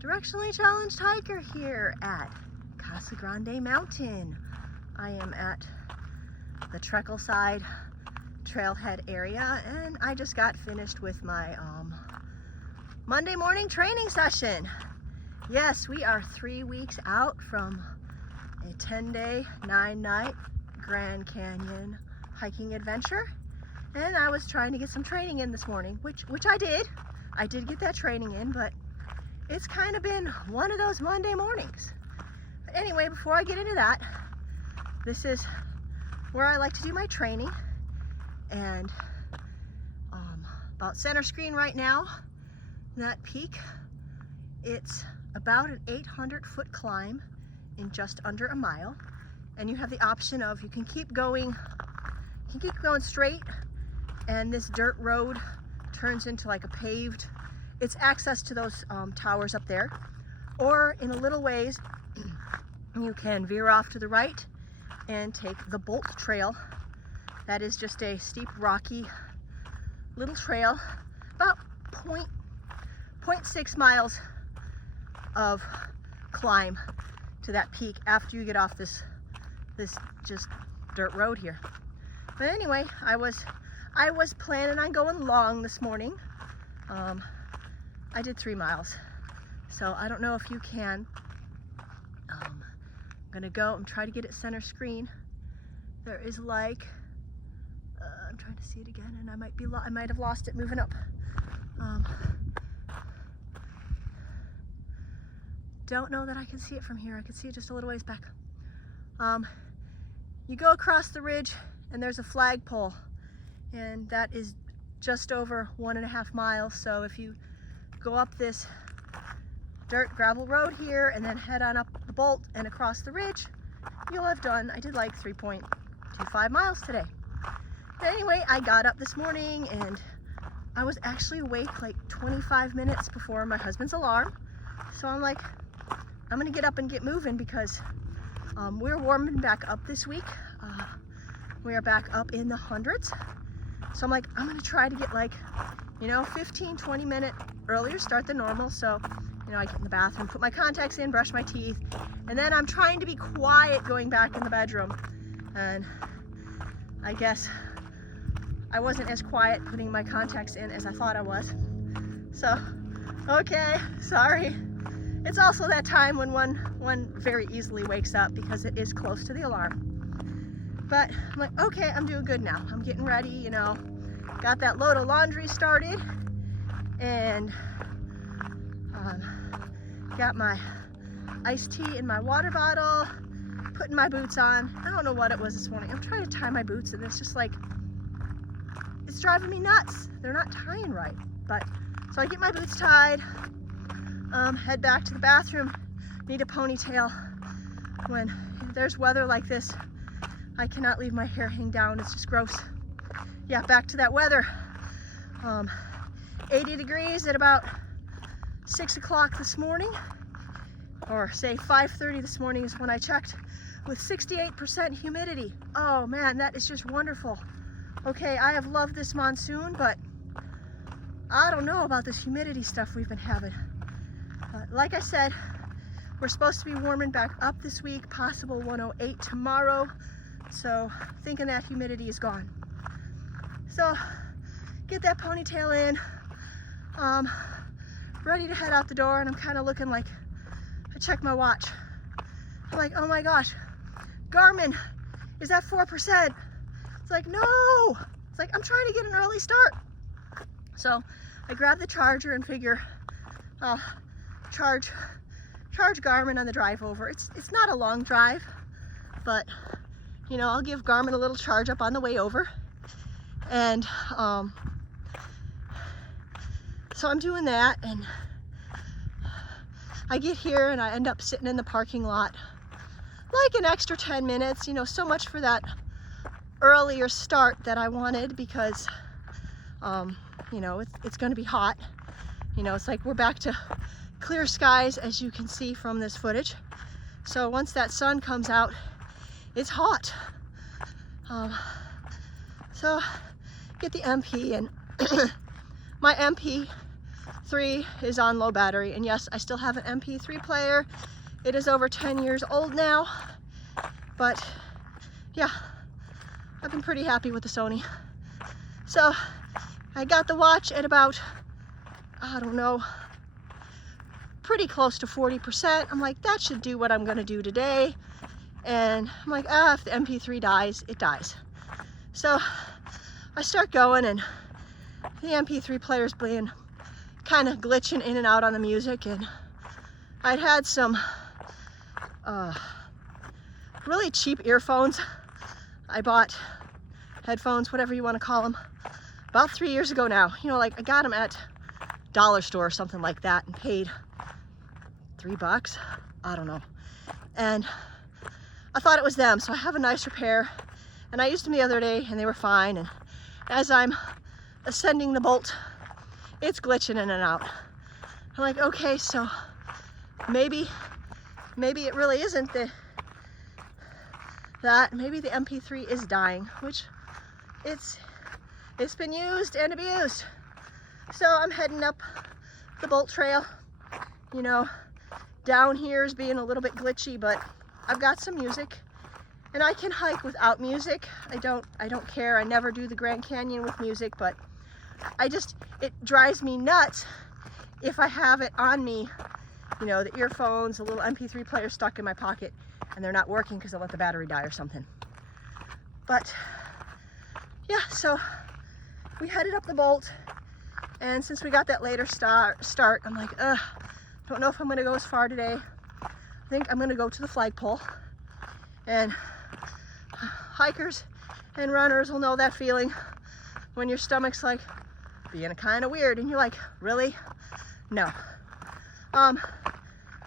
Directionally challenged hiker here at Casa Grande Mountain. I am at the Treckleside trailhead area, and I just got finished with my Monday morning training session. Yes, we are 3 weeks out from a 10-day, 9-night Grand Canyon hiking adventure, and I was trying to get some training in this morning, which I did. I did get that training in, but it's kind of been one of those Monday mornings. But anyway, before I get into that, this is where I like to do my training, and about center screen right now, that peak, it's about an 800-foot climb in just under a mile, and you have the option of you can keep going straight, and this dirt road turns into like a paved, it's access to those towers up there, or in a little ways you can veer off to the right and take the Bolt Trail. That is just a steep, rocky little trail, about 0.6 miles of climb to that peak after you get off this just dirt road here. But anyway, I was planning on going long this morning. I did 3 miles, so I don't know if you can. I'm gonna go and try to get it center screen. There is like, I'm trying to see it again, and I might have lost it moving up. Don't know that I can see it from here. I can see it just a little ways back. You go across the ridge, and there's a flagpole, and that is just over 1.5 miles. So if you go up this dirt gravel road here and then head on up the Bolt and across the ridge, you'll have done, I did like 3.25 miles today. But anyway, I got up this morning and I was actually awake like 25 minutes before my husband's alarm. So I'm like, I'm gonna get up and get moving because we're warming back up this week. We are back up in the hundreds. So I'm like, I'm gonna try to get like, 15, 20 minute earlier start than normal. So, I get in the bathroom, put my contacts in, brush my teeth, and then I'm trying to be quiet going back in the bedroom. And I guess I wasn't as quiet putting my contacts in as I thought I was. So, okay, sorry. It's also that time when one very easily wakes up because it is close to the alarm. But I'm like, okay, I'm doing good now. I'm getting ready, got that load of laundry started, and got my iced tea in my water bottle, putting my boots on. I don't know what it was this morning. I'm trying to tie my boots, and it's just like, it's driving me nuts. They're not tying right. But so I get my boots tied, head back to the bathroom, need a ponytail. When there's weather like this, I cannot leave my hair hang down. It's just gross. Yeah, back to that weather. 80 degrees at about 6 o'clock this morning, or say 5:30 this morning is when I checked, with 68% humidity. Oh man, that is just wonderful. Okay, I have loved this monsoon, but I don't know about this humidity stuff we've been having. But like I said, we're supposed to be warming back up this week, possible 108 tomorrow. So thinking that humidity is gone. So get that ponytail in, ready to head out the door, and I'm kind of looking like, I check my watch. I'm like, oh my gosh, Garmin is at 4%. It's like, no, it's like, I'm trying to get an early start. So I grab the charger and figure, charge Garmin on the drive over. It's not a long drive, but I'll give Garmin a little charge up on the way over. And so I'm doing that, and I get here and I end up sitting in the parking lot like an extra 10 minutes, so much for that earlier start that I wanted, because it's going to be hot. It's like we're back to clear skies, as you can see from this footage. So once that sun comes out, it's hot. So get the MP, and my MP MP3 is on low battery, and yes, I still have an MP3 player. It is over 10 years old now, but yeah, I've been pretty happy with the Sony. So I got the watch at about, I don't know, pretty close to 40%. I'm like, that should do what I'm gonna do today. And I'm like, if the MP3 dies, it dies. So I start going, and the MP3 player's being kind of glitching in and out on the music, and I'd had some really cheap earphones. I bought headphones, whatever you want to call them, about 3 years ago now. You know, like I got them at dollar store or something like that and paid $3, I don't know. And I thought it was them, so I have a nicer pair, and I used them the other day and they were fine. And as I'm ascending the bolt, it's glitching in and out. I'm like, okay, so maybe it really isn't that. Maybe the MP3 is dying, which it's been used and abused. So I'm heading up the bolt trail. You know, down here is being a little bit glitchy, but I've got some music, and I can hike without music. I don't care. I never do the Grand Canyon with music, but it drives me nuts if I have it on me, you know, the earphones, a little MP3 player stuck in my pocket, and they're not working because I let the battery die or something. But yeah, so we headed up the bolt, and since we got that later start, I'm like, don't know if I'm gonna go as far today. I think I'm gonna go to the flagpole. And hikers and runners will know that feeling when your stomach's like being kind of weird and you're like, really? No. I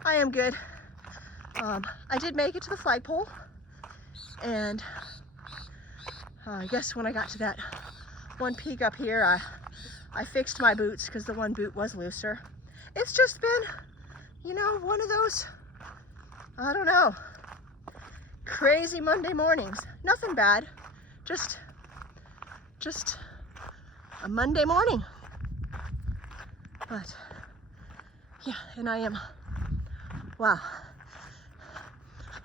am good. I did make it to the flagpole, and I guess when I got to that one peak up here, I fixed my boots because the one boot was looser. It's just been, you know, one of those, I don't know, crazy Monday mornings. Nothing bad, just a Monday morning. But yeah, and wow,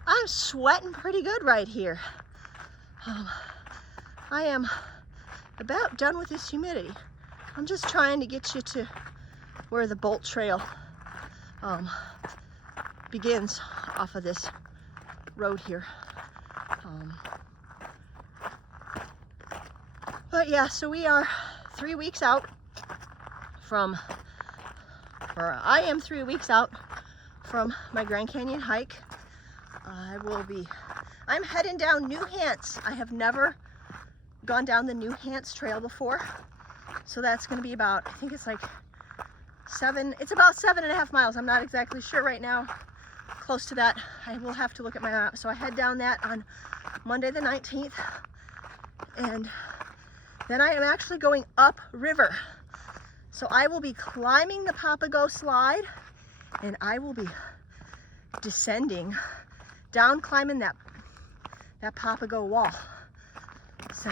I'm sweating pretty good right here. I am about done with this humidity. I'm just trying to get you to where the bolt trail begins off of this road here. But yeah, so we are 3 weeks out from, or I am 3 weeks out from my Grand Canyon hike. I'm heading down New Hants. I have never gone down the New Hants trail before. So that's gonna be about, I think it's like it's about 7.5 miles. I'm not exactly sure right now. Close to that. I will have to look at my map. So I head down that on Monday the 19th. And then I am actually going up river. So I will be climbing the Papago slide, and I will be descending down, climbing that Papago wall. So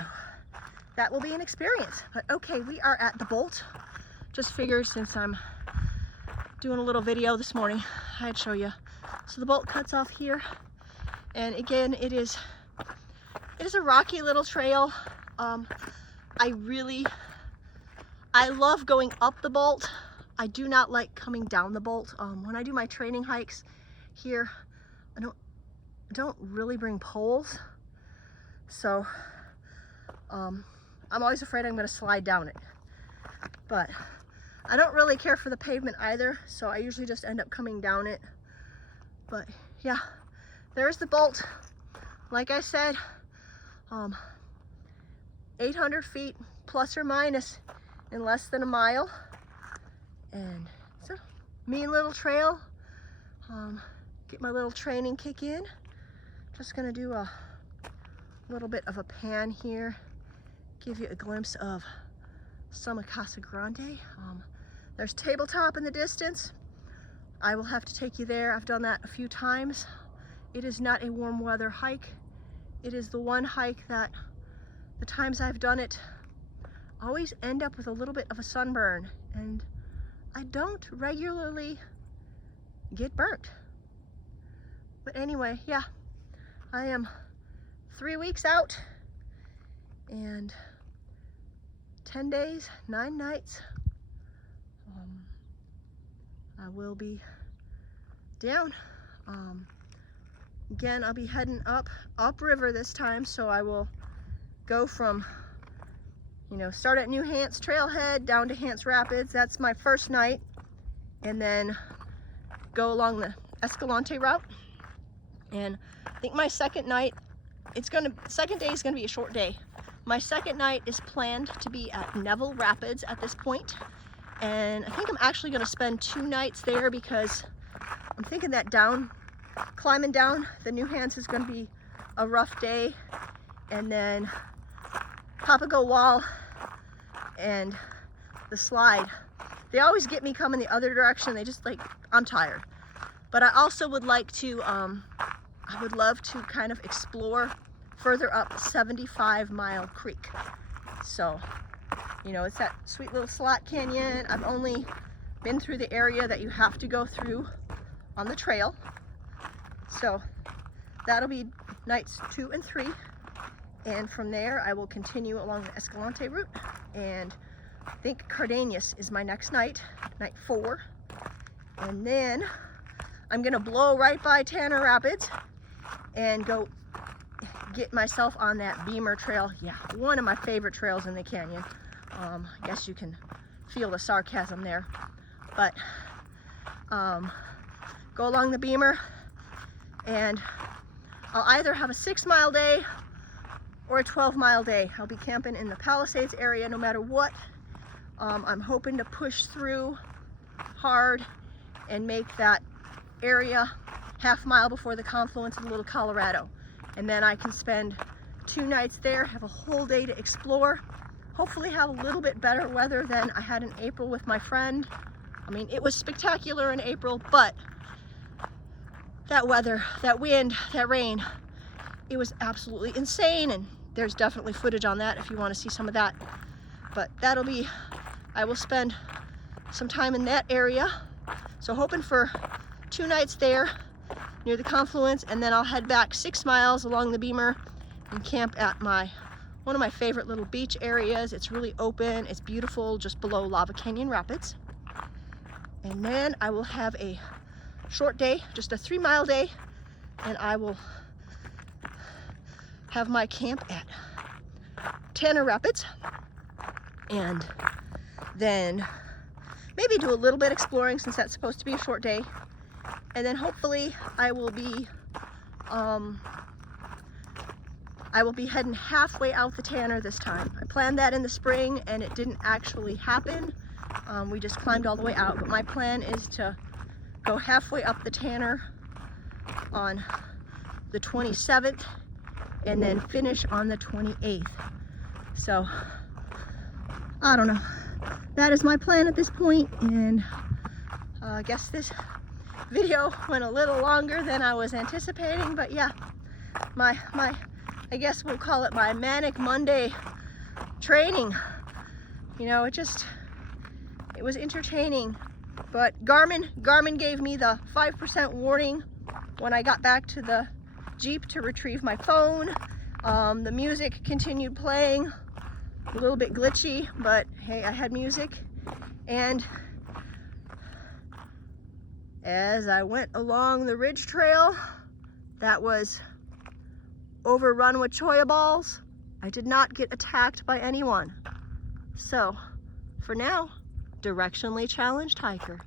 that will be an experience. But okay, we are at the bolt. Just figured since I'm doing a little video this morning, I'd show you. So the bolt cuts off here, and again, it is a rocky little trail. I love going up the bolt. I do not like coming down the bolt. When I do my training hikes here, I don't really bring poles, so I'm always afraid I'm going to slide down it. But I don't really care for the pavement either, so I usually just end up coming down it. But yeah, there's the bolt. Like I said, 800 feet plus or minus in less than a mile. And it's a mean little trail. Get my little training kick in. Just gonna do a little bit of a pan here, give you a glimpse of some of Casa Grande. There's Tabletop in the distance. I will have to take you there. I've done that a few times. It is not a warm weather hike. It is the one hike that the times I've done it always end up with a little bit of a sunburn, and I don't regularly get burnt. But anyway, yeah, I am 3 weeks out and 10 days, 9 nights. I will be down. Again, I'll be heading upriver this time, so I will go from, start at New Hants Trailhead down to Hants Rapids. That's my first night, and then go along the Escalante route. And I think my second night, second day is gonna be a short day. My second night is planned to be at Neville Rapids at this point. And I think I'm actually gonna spend 2 nights there because I'm thinking that climbing down the New Hants is gonna be a rough day. And then Papago Wall and the slide, they always get me coming the other direction. They just I'm tired. But I also would like to, I would love to kind of explore further up 75 Mile Creek. So, it's that sweet little slot canyon. I've only been through the area that you have to go through on the trail. So that'll be nights 2 and 3. And from there, I will continue along the Escalante route. And I think Cardenas is my next night, night 4. And then I'm gonna blow right by Tanner Rapids and go get myself on that Beamer Trail. Yeah, one of my favorite trails in the canyon. I guess you can feel the sarcasm there. But go along the Beamer, and I'll either have a 6-mile day or a 12-mile day. I'll be camping in the Palisades area no matter what. I'm hoping to push through hard and make that area half-mile before the confluence of the Little Colorado. And then I can spend 2 nights there, have a whole day to explore, hopefully have a little bit better weather than I had in April with my friend. I mean, it was spectacular in April, but that weather, that wind, that rain, it was absolutely insane. And there's definitely footage on that if you want to see some of that. But I will spend some time in that area. So hoping for 2 nights there near the confluence, and then I'll head back 6 miles along the Beamer and camp at one of my favorite little beach areas. It's really open, it's beautiful, just below Lava Canyon Rapids. And then I will have a short day, just a 3-mile day, and I will have my camp at Tanner Rapids, and then maybe do a little bit exploring since that's supposed to be a short day. And then hopefully I will be heading halfway out the Tanner this time. I planned that in the spring and it didn't actually happen. We just climbed all the way out, but my plan is to go halfway up the Tanner on the 27th and then finish on the 28th. So I don't know. That is my plan at this point, and I guess this video went a little longer than I was anticipating, but yeah, I guess we'll call it my Manic Monday training. It was entertaining, but Garmin gave me the 5% warning when I got back to the Jeep to retrieve my phone. The music continued playing, a little bit glitchy, but hey, I had music. And as I went along the ridge trail that was overrun with cholla balls, I did not get attacked by anyone. So for now, directionally challenged hiker.